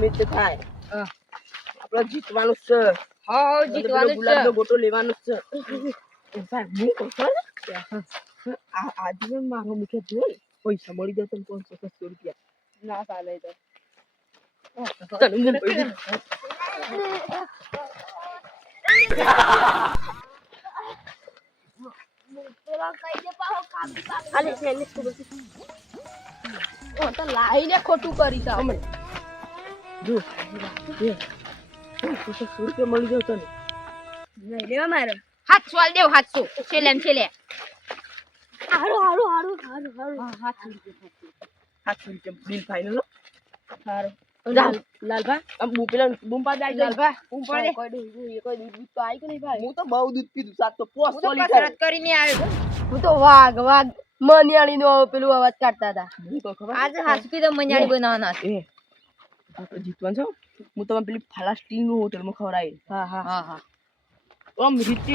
મિર્ચ ખાય હા. આપણે જીતવાનું છે હા જીતવાનું ગુલાબનો છે ગોટો લેવાનો છે ભાઈ હું કહું છું આજે મારો મુખ્ય જોઈ પૈસા મળી જશે 500 રૂપિયા ના ચાલે તો તને મુંબઈ અલે એને ખબર તો લાઈને ખોટું કરી તા અમે જો એ 500 રૂપિયા મળી જશે તને નહીં લેવા મારે 700 આલ દેવ 700 છેલે હારું હા 700 રૂપિયા બિલ ફાઇનલ સારું લાલભા આમ પેલા બૂમ પાડી આવી લાલભા બૂમ પાડે. કોઈ દૂધ તો આવી કે નહીં ભાઈ હું તો બહુ દૂધ પીધું સાત તો 500 હું તો લીટર કસરત કરીને આવ્યો હું તો વાઘ મનિયાળી નો પેલું અવાજ કાઢતા હતા હું તો ખબર આજે હાસપી તો મંજાળી બનાવવાના છે. એ આપણે જીતવાનું છે હું તમને પેલી ફાલાસ્ટીન હોટલમાં ખવડાવી હા હા હા આમ રીતિ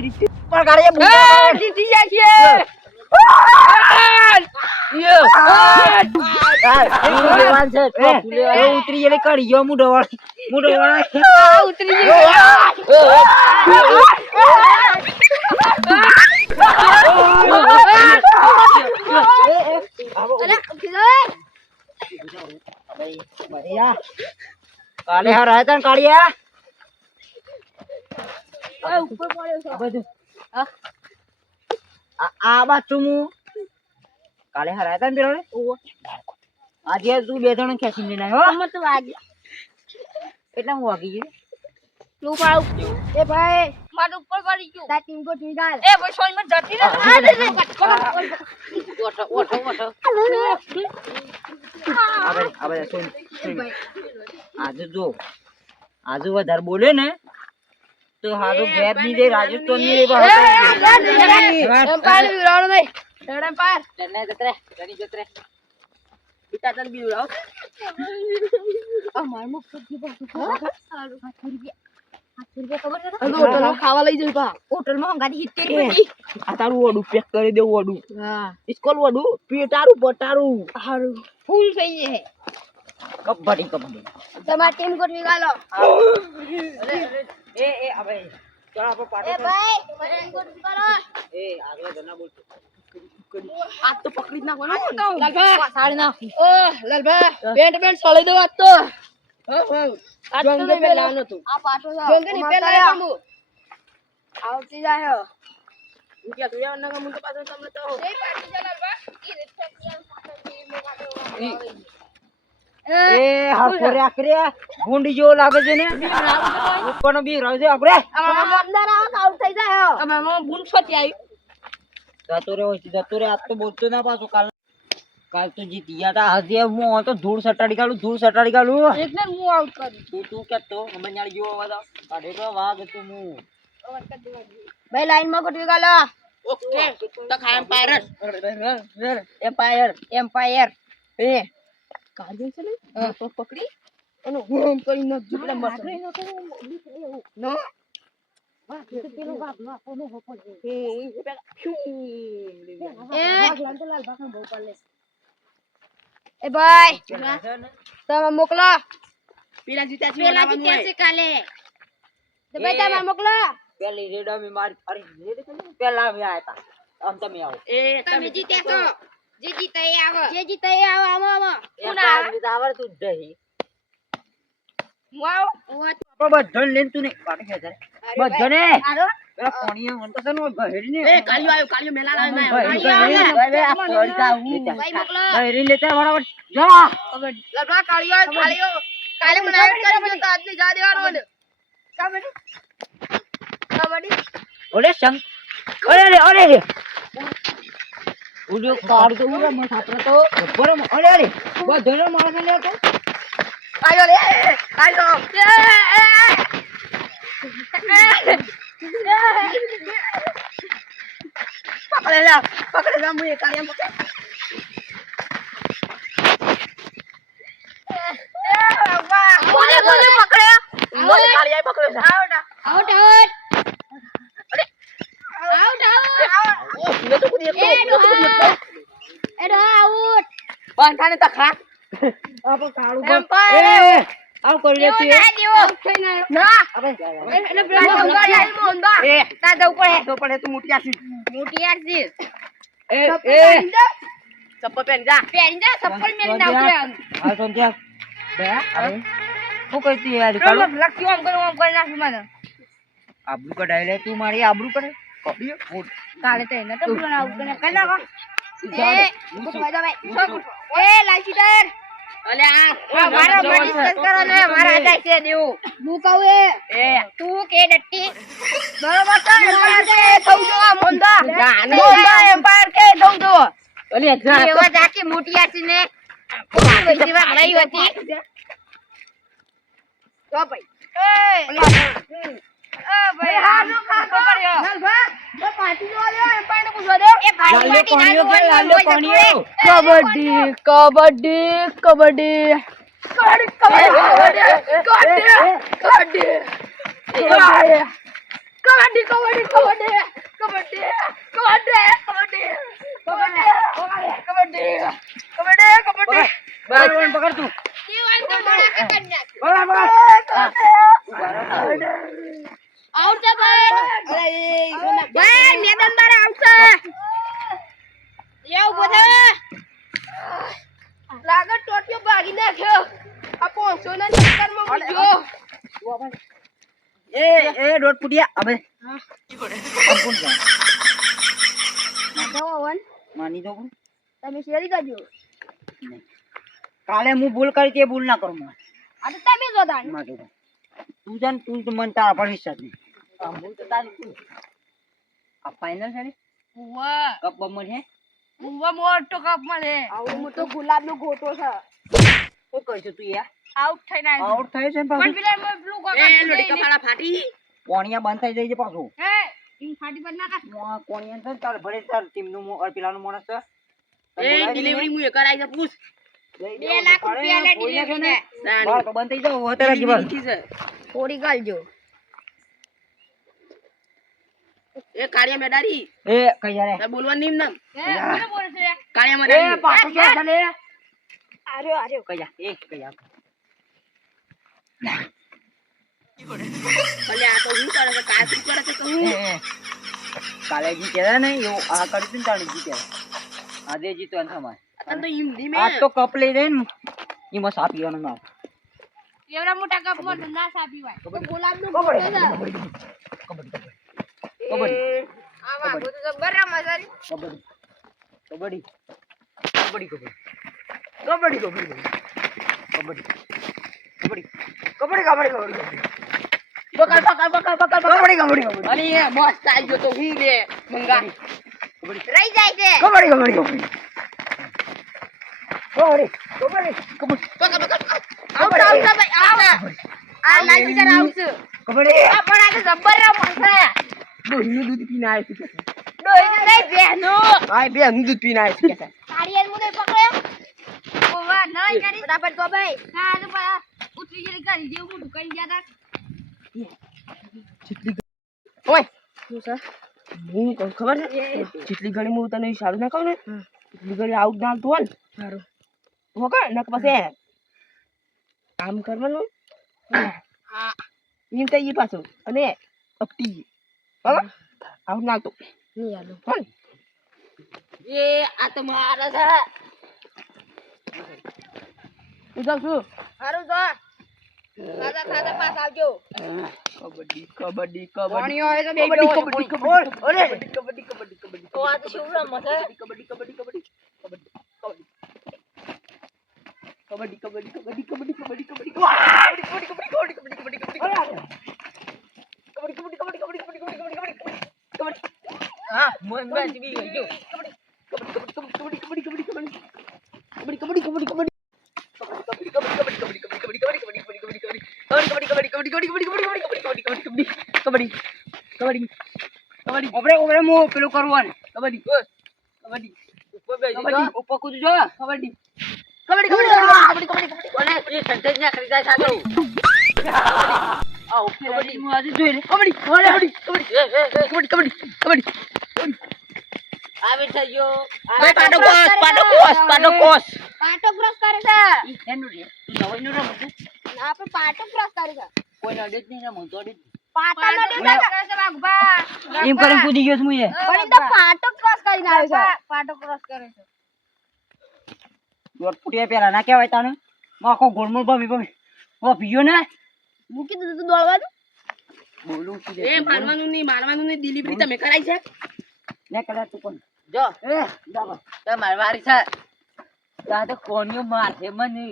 પણ ગાડીએ જીતી જાય છે ઉતરી એટલે કરી ગયો મુઢો ઉતરી કાલે હાર આયા તા કાળિયા ઉપર પડ્યો આ બાજુ હું કાલે હાર આયા તા ને પેલો આજે તું બે જણ ખેંચીને લઈને આવ્યો મત વાગે એટલે હું વાગી ગયો તું પાઉ એ ભાઈ માર ઉપર પડી ગયું તા ટીમ ગોઠવી ગાલ એ ભાઈ સોઈ મત જતી ને હવે સુન આજે જો આજે વધારે બોલે ને તો હારો ગેપ ની દે રાજસ્થાન ની એમ્પાયર વિરાણો નહીં એમ્પાયર તને જતરે તની જતરે પિતા તને બી ઉડાવ આ માર મુખ સબ્જી પાછું સારું 800 રૂપિયા ખબર છે હોટલ ખાવા લઈ જઈ પા હોટલ માં ગાડી 70 રૂપિયા આ તારું ઓડું પેક કરી દેવું ઓડું હા ઇસ્કોલ ઓડું પેટારું પટારું હારું ફૂલ થઈ જાય કબડ્ડી તમાર ટીમ ગોઠવી ગાલો એ હવે ચાલ આપણે પાટો એ ભાઈ ટીમ ગોઠવી ગાલો એ આગળ જના બોલતો આ તો પકડી જ નાખવાનો લાલભા સાડી ના ઓ લાલભા પેન્ટ સળી દો આજ તો આ તો મેં લાવનો તું આ પાછો જોંગે ની પેલા આવતી જાય હું કે તું યાર ના હું તો પાછો તમને તો એ પાછી જા લાલભા એ હાફરે આકરે ગુંડી જેવો લાગે છે ને ઉપર નો બી રાવજે આપણે અંદર આઉટ થઈ જાય અમે ભૂલ છોટી આવી જતો રે આજ તો બોલતો ના પાછો કાલ તો જીતી ગયા તા આજે હું તો ધૂળ સટાડી કાઢું એટલે હું આઉટ કરી તું કેતો મંજાળી જેવો અવાજ કાઢે તો વાગ તું હું ભાઈ લાઈન માં ગોઠવી ગાલો ઓકે તો ખાય એમ્પાયર એ કાઢી છે ને તો પકડી અને હોમ કરી ન જીપડા મસ્ત નો એ ભાઈ તમે મોકલો પેલા જીત્યા છે પેલા જીત્યા છે કાલે તો ભાઈ તમે મોકલો પેલી રેડા મે માર અરે રેડ પેલા મે આયા તા આમ તમે આવો એ તમે જીત્યા છો જે જીતે એ આવે આવો કોણ આવે તું દહી હું આવું બધો લેન તું ને કાઢી ખેતર બધો ને પેલા પાણી મન તો સનો ગહેરી ને એ કાલ્યો મેલા લાવે મે ભાઈ મોકલો ગહેરી લેતા બરાબર જા લગા કાળિયો કાલે મને આઉટ કરી દો તો આજની જા દેવાનો ને કબડ્ડી ઓલે સંગ ઓલે રે ઉડ્યો કાઢ તો ઉરા મત આપરે તો ઉપર ઓલે બધો ને માર ને તો આયો રે આયો પકડે જા હું એ કાર્ય પકડ કોને પકડ્યો મોને કાળિયાએ પકડ્યો છે આઉટ ઓ મે તો કુદી એડો આઉટ બાંધાને તા ખા આપો કાળું એમ્પાયર આવું કરી લે તું એ. ના અબે એટલે પેલા મોહનદા એ તા જવું પડે તો પડે તું મોટી આસી મોટી યાર છે એ ચપ્પલ પહેરી જા પહેરી જા ચપ્પલ મેલી નાખે આ તો જે બે અરે શું કરતી યાર કાળો લખ્યું આમ કરી નાખ્યું મને આબરૂ કઢાઈ લે તું મારી આબરૂ કરે કપડી કાલે તો એને તો બોલવાનું આવું કરીને કરી નાખો ગુટવા દો ભાઈ એ લાઈસીદાર અલે આ મારા ડિસ્કસ કરો ને મારા જાય છે દેવું હું કહું એ તું કે ડટ્ટી બરોબર તો એમ્પાયર કે થઉં જો મોંદા મોંદા એમ્પાયર કે થઉં જો અલે જા એવા જાકી મોટી આસી ને કોઈ જીવા નહીં હતી તો ભાઈ ભાઈ હાલો ખાતો પડ્યો ચાલ ભા તો પાટી જો આલ્યો એમ્પાયર ને પૂછવા દે એ પાટી લાલ્યો પાટી કોણીઓ કે લાલ્યો કોણીઓ કબડ્ડી કબડ્ડી કબડ્ડી બરાબર પકડ તું આઉટ છે ભાઈ ભાઈ મેદાન બાર આઉટ છે એવું બોલે લાગત ટોટિયો ભાગી નાખ્યો આ 500 ના ચક્કરમાં મૂક્યો એ દોડ પુડિયા અબે કોણ જા જવાન માની દો તમે શેરી કરજો કાલે હું ભૂલ કરી તે ભૂલ ના કરું હું આ તો તમે જો દાન માજો તું જાન તું તો મન તારા પર વિશ્વાસ નહીં આ ભૂલ તો તારી આ ફાઇનલ છે ને વાહ કપ બમર છે ઉવા મોટો કપ મળે આવો મોટો ગુલાબનો ગોટો છે શું કહીશું તું યાર આઉટ થઈને આવ્યો આઉટ થાય છે ને પણ પાછું પેલા મેં બ્લુ એ કોકા લોડી કપાળા ફાટી કોણિયા બંધ થઈ જાય છે પાછું હે ઈ ફાટી પર નાખા કોણિયા છે ને તાર ભરે તાર ટીમનું પેલાનું માણસ છે એ ડિલિવરી મુએ કરાઈ છે પૂછ 2 લાખ રૂપિયા લે ડિલિવરી ને બાર તો બંધ થઈ જાવ હોતરા જીવન થોડી ગાલજો એ કાળિયા મેડારી એ કઈ યારે તે બોલવાનું નીમ નામ હે કોને બોલે છે કાળિયા મેડારી પાછું કે ચાલે આર્યો કઈ જા એ કઈ જા ભલે આ તો હું કરે છે કાય શું કરે છે તો હું કાલે જીતે ને એવું આ કરી તાણે જીતે આજે જીતો ને તમારે તને તો હિન્દી આ મે તો કપ લઈ જાય ને એમાં સાપ પીવાનું ના એવડા મોટા કપ માં ના સાપી વાય તો ગુલાબનો ગોટો છે કબડ્ડી આવા ગોટો તો બરા મજારી કબડ્ડી કબડ્ડી કબડ્ડી કબડ્ડી કબડ્ડી કબડ્ડી કબડ્ડી કબડ્ડી કબડ્ડી કબડ્ડી બકર બકર બકર બકર કબડ્ડી કબડ્ડી અરે એ મસ્ત આવી ગયો તો હું રે મંગા રહી જાય છે કબડ્ડી કબડ્ડી કબડ્ડી કબડ્ડી કબડ્ડી બકર બકર આઉટ આઉટ ભાઈ આઉટ આ લાગી જરા આઉટ કબડ્ડી આ પણ આ તો જબ્બર રમશે દોહીનું દૂધ પીને આવ્યો છે ડોઈ ને નહીં બેનો આ બે નું દૂધ પીને આવ્યો છે કાળિયર મુને પકડ્યો ઓવા નહીં કરી ફટાફટ તો ભાઈ ના તો પા ઉતરી ગઈ કરી દેવું મોટું કરી ગયા ઓય શું છે હું કહું ખબર છે જેટલી ઘણી હું તને સારું ના કહું ને એટલી ઘણી આઉટ ના તો ને સારું હો કા નક પછી કામ કરવાનું હા એમ તો ઈ પાછું અને અપટી બરાબર આઉટ ના તો નહીં આલો કોણ એ આ તો મારા છે હું જાઉં છું હારું તો ખાતા ખાતા પાસ આવજો કબડ્ડી કબડ્ડી પાણી હોય તો બે કબડ્ડી બેવો કબડ્ડી કોઈ. કબડ્ડી અરે કબડ્ડી કબડ્ડી કબડ્ડી તો આ તો શું રમત હે કબડ્ડી કબડ્ડી કબડ્ડી કબડ્ડી કબડ્ડી કબડ્ડી કબડ્ડી કબડ્ડી કબડ્ડી કબડ્ડી હા મોહન ભાઈ જીવી ગયો કબડ્ડી કબડ્ડી કબડ્ડી કબડ્ડી કબડ્ડી કબડ્ડી પેલું કરવાનું ઉપર કૂદું જો પાટો ક્રોસ કરે છે આપણે પાટો ક્રોસ કરી છે કોઈ અડે જ નહીં ને હું તો અડે જ નહીં. પાટો નડી છે વાઘબા એમ કરીને કૂદી ગયો છું હું એ. પણ એ તો પાટો ક્રોસ કરીને આવ્યો છે પાટો ક્રોસ કરે છે દોઢ ફૂટિયા પેલા ના કહેવાય તાને આખો ગોળમોળ ભમી ઓ પીયો ને મૂકી દીધું તું દોડવાનું બોલું છું એ મારવાનું નહીં ડિલિવરી તમે કરાઈ છે ને કદાચ તું પણ જો એ દાબા તે મારવારી છે તા તો કોણિયો મારશે મને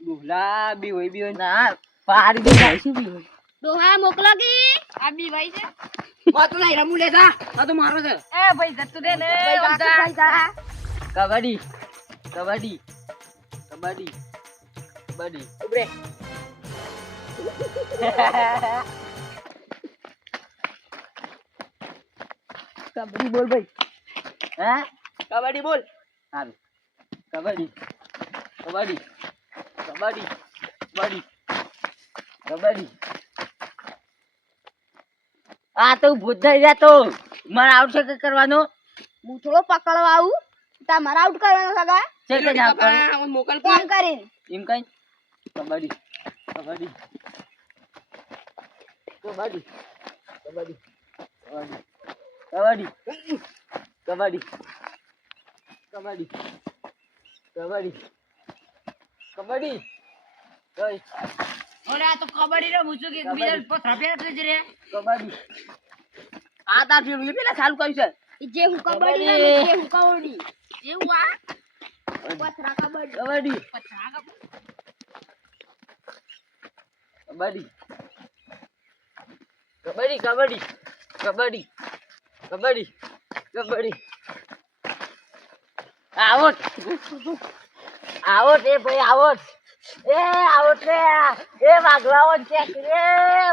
ડોલા બી હોય ના પાડી દે શું બી હોય ડોહા મોકલો કે આ બી ભાઈ છે માતો નહીં રમુ લેતા આ તો મારો છે એ ભાઈ જતું રે ને ભાઈ કબડ્ડી કબડ્ડી કબડ્ડી કબડ્ડી ઉભરે કબડ્ડી બોલ ભાઈ હે કબડ્ડી બોલ હારું કબડ્ડી કબડ્ડી કબડ્ડી કબડ્ડી કબડ્ડી આ તો ભૂત થઈ ગયા તો મારે આઉટ છે કરવાનો હું થોડો પકડવા આવું તમારે આઉટ કરવાનો સગા છે કે ના કરવાનું? મોકલ ફોન કરીને એમ કઈ કબડ્ડી કબડ્ડી કબડ્ડી કબડ્ડી કબડ્ડી કબડ્ડી કબડ્ડી કબડ્ડી કબડ્ડી કઈ ઓરે આ તો કબડ્ડી રે મૂછું કે બીજા પથરા પેટ જ રે કબડ્ડી આ તાર ફિલ્મ પેલા ચાલુ કર્યું છે જે હું કબડ્ડી ને જે હું કબડ્ડી જેવું આ પથરા કબડ્ડી કબડ્ડી પથરા કબડ્ડી કબડ્ડી કબડ્ડી કબડ્ડી કબડ્ડી કબડ્ડી કબડ્ડી આવોટ આવોટ એ ભાઈ આવોટ એ આવોટ રે એ વાગવાઓ ચેક રે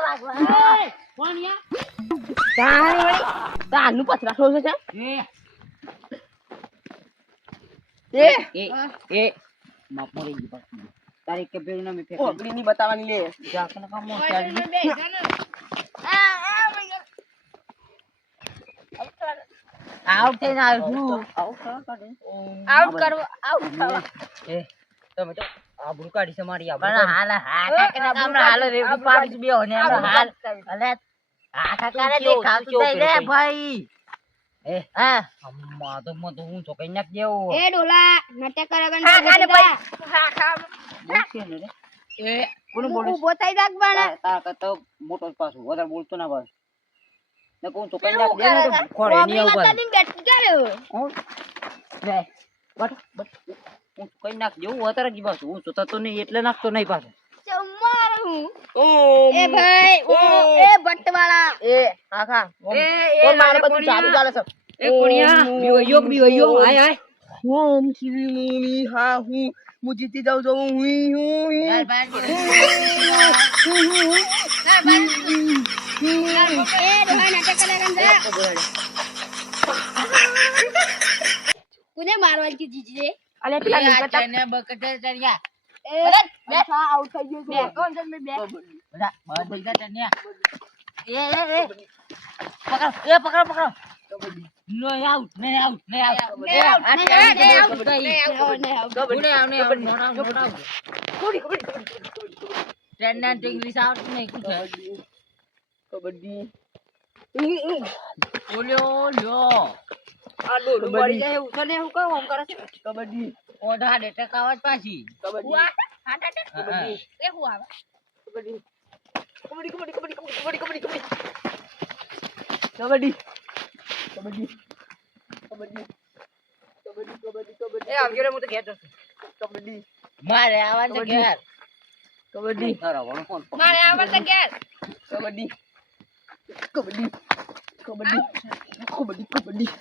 વાગવા કોણ યા તાણ વળી તારનું પથરા ઠોસે છે એ એ માપ મરી ગઈ પાછી તારી કે બેન મે ફેંક ઓગળી ની બતાવવાની લે જાકને કામ ઓય ચાલી તમે બે જણ આ ભાઈ આઉટ થઈને આવ્યું આઉટ કાઢે આઉટ કરો આઉટ કરો એ તમે તો આબરૂ કાઢી છે મારી આબરૂ હાલ હા કે આપણે હાલ રેડી પાડી બે હોને હાલ અલે આખા કરે દેખાતું દઈ રે ભાઈ એ હા અમ્મા તો મો તો હું તો કઈ નાખ દેવું એ ડોલા નાટક કરે ગણ હા ખાને ભાઈ હા ખા બોલશે ને રે એ કોણ બોલે ઉભો થઈ જાગ બને તા તો મોટો પાછો વધારે બોલતો ના ભાઈ ને કોણ તો કઈ નાખ દે ને તો ખોડે ની આવું માતા દિન બેઠ કર્યો લે બટ હું કઈ નાખ દેવું વધારે જ પાછું હું જોતા તો નહીં એટલે નાખતો નહીં પાછો ચમારું ઓમ એ ભાઈ ઓ એ બટવાળા એ હા ખા ઓ મારે બધું ચાલુ ચાલે છે એ કોણિયા બીવયો આય આય ઓમ શિવી મુની હા હું જીતી જાઉં છું હું એ ડોહા નાટક કરે ગણ કોને મારવાલ કી જીજી અલે પેલા નીકળતા ને બકટે ચડિયા એ બેઠા આઉટ થઈ ગયો છે કોણ છે મે બે બધા બંધ થઈ ગયા ચડિયા એ પકડો નો આઉટ ને આઉટ ટ્રેન્ડ ઇંગ્લિશ આઉટ નહીં કુછ કબડ્ડી ઓલ્યો લ્યો આ ડોલું પડી જાય એવું છે ને હું કહું આમ કરે છે કબડ્ડી ઓઢા ડેટે કાવત પાછી કબડ્ડી કબડ્ડી એ હું આવે કબડ્ડી કબડ્ડી કબડ્ડી કબડ્ડી કબડ્ડી કબડ્ડી કબડ્ડી કબડ્ડી કબડ્ડી એ આવજો રે હું તો ઘેર જશું કબડ્ડી મારે આવવાનું છે ઘેર કબડ્ડી મારે આવર તો ઘેર કબડ્ડી કબડ્ડી કબડ્ડી કબડ્ડી કબડ્ડી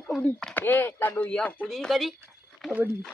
કબડ્ડી એ તાડો યા કુદી કરી કબડ્ડી